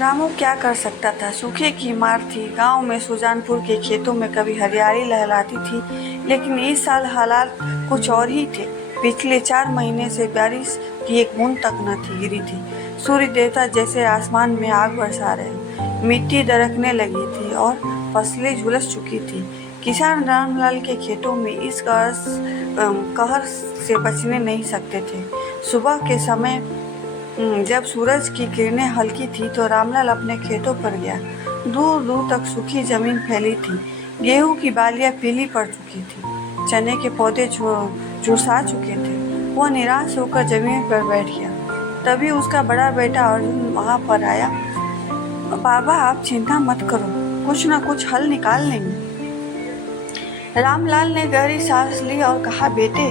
रामू क्या कर सकता था। सूखे की मार थी। गांव में सुजानपुर के खेतों में कभी हरियाली लहराती थी, लेकिन इस साल हालात कुछ और ही थे। पिछले 4 महीने से बारिश की एक बूंद तक न थी गिरी थी। सूर्य देवता जैसे आसमान में आग बरसा रहे। मिट्टी दरकने लगी थी और फसलें झुलस चुकी थी। किसान रामलाल के खेतों में इस कहर से बचने नहीं सकते थे। सुबह के समय जब सूरज की किरणें हल्की थी तो रामलाल अपने खेतों पर गया। दूर दूर तक सूखी जमीन फैली थी। गेहूं की बालियां पीली पड़ चुकी थी। चने के पौधे झुरसा चुके थे। वह निराश होकर जमीन पर बैठ गया। तभी उसका बड़ा बेटा अर्जुन वहां पर आया। बाबा, आप चिंता मत करो, कुछ न कुछ हल निकाल लेंगे। रामलाल ने गहरी सांस ली और कहा, बेटे,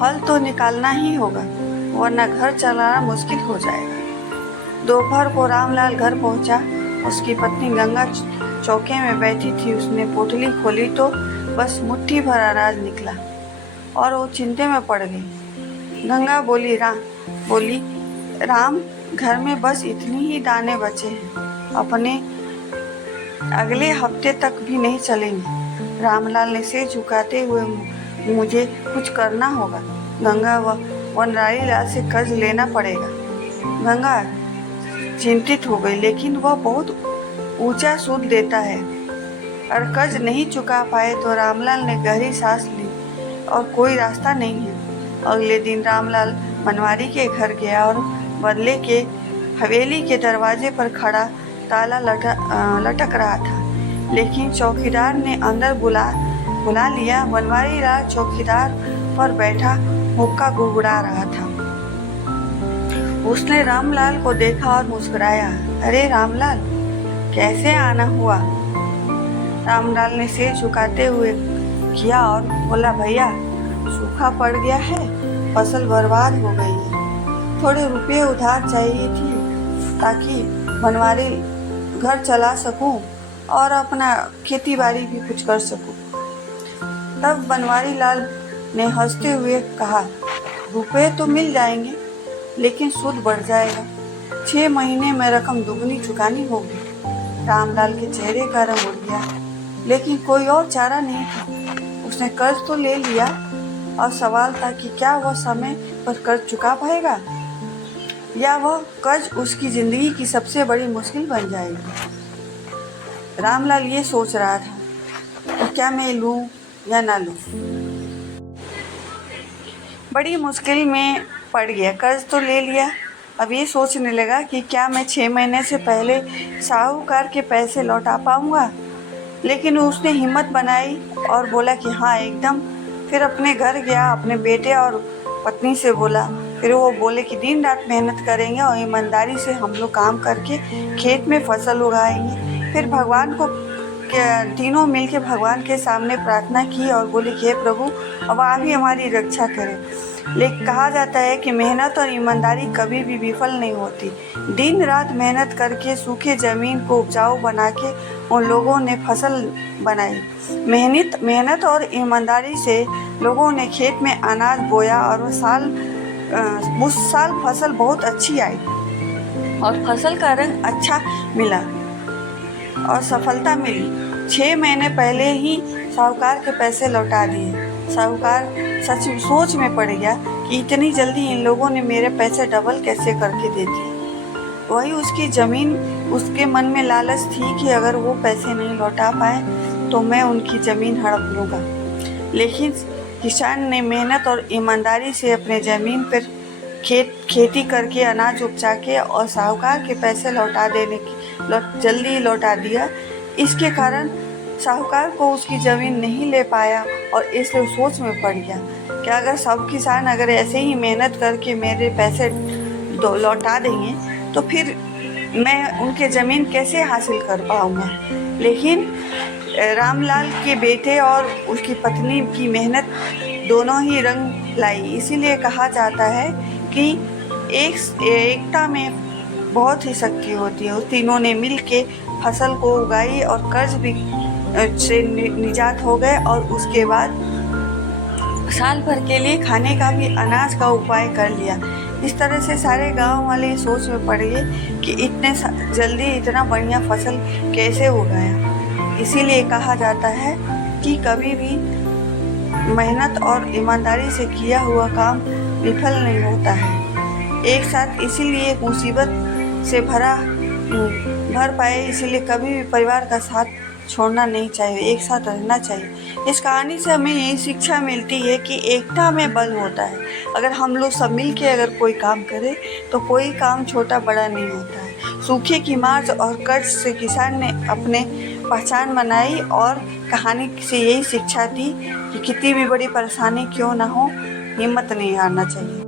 हल तो निकालना ही होगा, वरना घर चलाना मुश्किल हो जाएगा। दोपहर को रामलाल घर पहुंचा। उसकी पत्नी गंगा चौके में बैठी थी। उसने पोटली खोली तो बस मुट्ठी भर अनाज निकला और वो चिंता में पड़ गई। गंगा बोली, राम, घर में बस इतनी ही दाने बचे हैं, अपने अगले हफ्ते तक भी नहीं चलेंगे। रामलाल ने सिर झुकाते हुए, मुझे कुछ करना होगा गंगा, वनरारी लाल से कर्ज लेना पड़ेगा। गंगा चिंतित हो गई, लेकिन वह बहुत ऊंचा सूद देता है, और कर्ज नहीं चुका पाए तो रामलाल ने गहरी सांस ली और कोई रास्ता नहीं है। अगले दिन रामलाल बनवारी के घर गया और बदले के हवेली के दरवाजे पर खड़ा ताला लटक रहा था, लेकिन चौकीदार ने अंदर बुला लिया। बनवारी लाल चौकीदार पर बैठा हुक्का गुड़गुड़ा रहा था। उसने रामलाल को देखा और मुस्कुराया। अरे रामलाल, कैसे आना हुआ? रामलाल ने सिर झुकाते हुए किया और बोला, भैया, सूखा पड़ गया है, फसल बर्बाद हो गई है। थोड़े रुपए उधार चाहिए थी ताकि बनवारी घर चला सकूं और अपना खेती बाड़ी भी कुछ कर सकूं। तब बनवारी लाल ने हंसते हुए कहा, रुपए तो मिल जाएंगे, लेकिन सूद बढ़ जाएगा। 6 महीने में रकम दुगनी चुकानी होगी। रामलाल के चेहरे का रंग उड़ गया, लेकिन कोई और चारा नहीं था। उसने कर्ज तो ले लिया और सवाल था कि क्या वह समय पर कर्ज चुका पाएगा, या वह कर्ज उसकी जिंदगी की सबसे बड़ी मुश्किल बन जाएगी। रामलाल ये सोच रहा था, तो क्या मैं लूं या ना लूं। बड़ी मुश्किल में पड़ गया। कर्ज तो ले लिया, अब ये सोचने लगा कि क्या मैं 6 महीने से पहले साहूकार के पैसे लौटा पाऊंगा। लेकिन उसने हिम्मत बनाई और बोला कि हाँ, एकदम। फिर अपने घर गया, अपने बेटे और पत्नी से बोला। फिर वो बोले कि दिन रात मेहनत करेंगे और ईमानदारी से हम लोग काम करके खेत में फसल उगाएंगे। फिर भगवान को तीनों मिलके भगवान के सामने प्रार्थना की और बोले कि हे प्रभु, अब आप ही हमारी रक्षा करें। लेकिन कहा जाता है कि मेहनत और ईमानदारी कभी भी विफल नहीं होती। दिन रात मेहनत करके सूखे ज़मीन को उपजाऊ बना के उन लोगों ने फसल बनाई। मेहनत और ईमानदारी से लोगों ने खेत में अनाज बोया और उस साल फसल बहुत अच्छी आई और फसल का रंग अच्छा मिला और सफलता मिली। 6 महीने पहले ही साहूकार के पैसे लौटा दिए। साहूकार सच सोच में पड़ गया कि इतनी जल्दी इन लोगों ने मेरे पैसे डबल कैसे करके दे दिए। वही उसकी ज़मीन, उसके मन में लालच थी कि अगर वो पैसे नहीं लौटा पाए तो मैं उनकी ज़मीन हड़प लूँगा। लेकिन किसान ने मेहनत और ईमानदारी से अपने ज़मीन पर खेती करके अनाज उपजा के और साहूकार के पैसे जल्दी लौटा दिया। इसके कारण साहूकार को उसकी ज़मीन नहीं ले पाया और इसलिए सोच में पड़ गया कि अगर सब किसान अगर ऐसे ही मेहनत करके मेरे पैसे लौटा देंगे तो फिर मैं उनके ज़मीन कैसे हासिल कर पाऊँगा। लेकिन रामलाल के बेटे और उसकी पत्नी की मेहनत दोनों ही रंग लाई। इसीलिए कहा जाता है कि एकता में बहुत ही शक्ति होती है। उस तीनों ने मिल के फसल को उगाई और कर्ज भी से निजात हो गए और उसके बाद साल भर के लिए खाने का भी अनाज का उपाय कर लिया। इस तरह से सारे गांव वाले ये सोच में पड़ गए कि इतने जल्दी इतना बढ़िया फसल कैसे उगाया। इसीलिए कहा जाता है कि कभी भी मेहनत और ईमानदारी से किया हुआ काम विफल नहीं होता है। एक साथ इसीलिए मुसीबत से भर पाए, इसीलिए कभी भी परिवार का साथ छोड़ना नहीं चाहिए, एक साथ रहना चाहिए। इस कहानी से हमें यही शिक्षा मिलती है कि एकता में बल होता है। अगर हम लोग सब मिल के अगर कोई काम करें तो कोई काम छोटा बड़ा नहीं होता है। सूखे की मार और कर्ज से किसान ने अपने पहचान बनाई और कहानी से यही शिक्षा दी कि कितनी भी बड़ी परेशानी क्यों ना हो, हिम्मत नहीं हारना चाहिए।